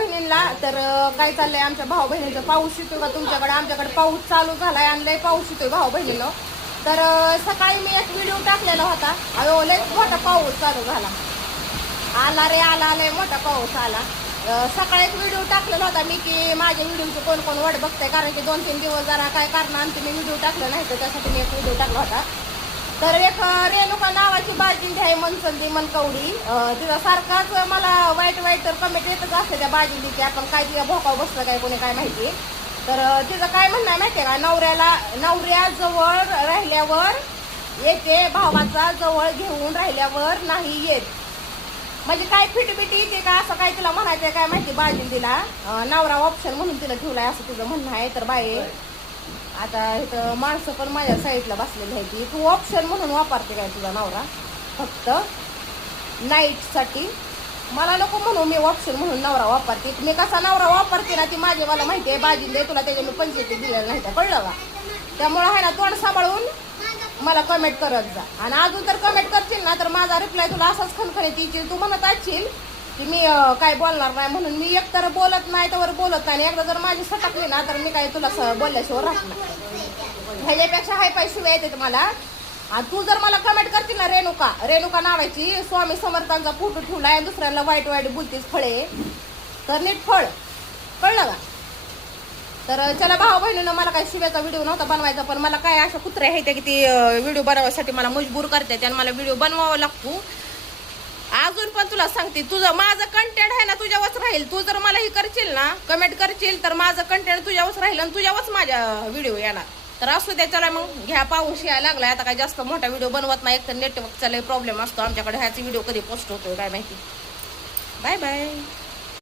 बहिणींना तर काय चाललंय आमच्या भाऊ बहिणीचं पाऊस येतोय का तुमच्याकडे? आमच्याकडे पाऊस चालू झालाय आणि लय पाऊस येतोय भाऊ बहिणीनं. तर सकाळी मी एक व्हिडिओ टाकलेला होता. अहो लय मोठा पाऊस चालू झाला. आला रे आला, लय मोठा पाऊस आला. सकाळी एक व्हिडिओ टाकलेला होता मी की माझ्या व्हिडिओचं कोण कोण वाट बघतंय, कारण की 2-3 दिवस जरा काय कारणाने मी व्हिडिओ टाकलं नाही, तर त्यासाठी मी एक व्हिडिओ टाकला होता. तर एक रेणुका नावाची बाजिंदी आहे, मनसंदी मनकवडी. तिचा सारखाच मला वाईट वाईट तर कमेंट येतच असते त्या बाजिंदीची. आपण काय तिला भोकाव बसलं काय कोणी काय माहिती. तर तिचं काय म्हणणं आहे माहिती आहे का, नवऱ्याजवळ राहिल्यावर येते, भावाचा जवळ घेऊन राहिल्यावर नाही येत. म्हणजे काय फिटबिटी येते का असं काय तिला म्हणायचं काय माहिती बाजिंदीला. नवरा ऑप्शन म्हणून तिला ठेवलाय असं तिचं म्हणणं आहे. तर बाई आता इथं माणसं पण माझ्या साईडला बसलेली आहे की तू ऑप्शन म्हणून वापरते काय तुझा नवरा फक्त नाईटसाठी? मला नको म्हणू मी ऑप्शन म्हणून नवरा वापरते. मी कसा नवरा वापरते ना ती माझी मला माहिती आहे. बाजिंदे तुला त्याच्या मी 25 दिलेलं नाही, त्या कळलं का? त्यामुळं आहे ना तोंड सांभाळून मला कमेंट करत जा. आणि अजून तर कमेंट करशील ना तर माझा रिप्लाय तुला असाच खणखणीत येईल. तू म्हणत असशील की मी काय बोलणार नाही म्हणून. मी एकतर बोलत नाही तर बोलत नाही. एकदा जर माझी सटकली ना तर मी काय तुला बोलल्याशिवाय राहत नाही. ह्याच्यापेक्षा हाय पैसे येते मला. आणि तू जर मला कमेंट करशील ना रेणुका नावाची स्वामी समर्थांचा फोटो ठेवलाय आणि दुसऱ्याला वाईट वाईट बोलतीस फळे, तर नीट फळ, कळलं का? तर चला भाऊ बहिणीनं मला काही शिव्याचा व्हिडिओ नव्हता बनवायचा, पण मला काय अशा कुत्र्या आहेत की ती व्हिडिओ बनवायसाठी मला मजबूर करते आणि मला व्हिडिओ बनवावा लागतो. अजून पण तुला सांगते, तुझं माझं कंटेंट आहे ना तुझ्यावरच राहील. तू जर मला ही करशील ना कमेंट करशील तर माझं कंटेंट तुझ्यावरच राहील आणि तुझ्यावरच माझ्या व्हिडिओ येणार. तर असू द्या. चला मग घ्या, पाऊस यायला लागलाय. आता काय जास्त मोठा व्हिडिओ बनवत नाही, एक तर नेटवर्कचा लय प्रॉब्लेम असतो आमच्याकडे. ह्याची व्हिडिओ कधी पोस्ट होतोय काय माहिती. Bye bye.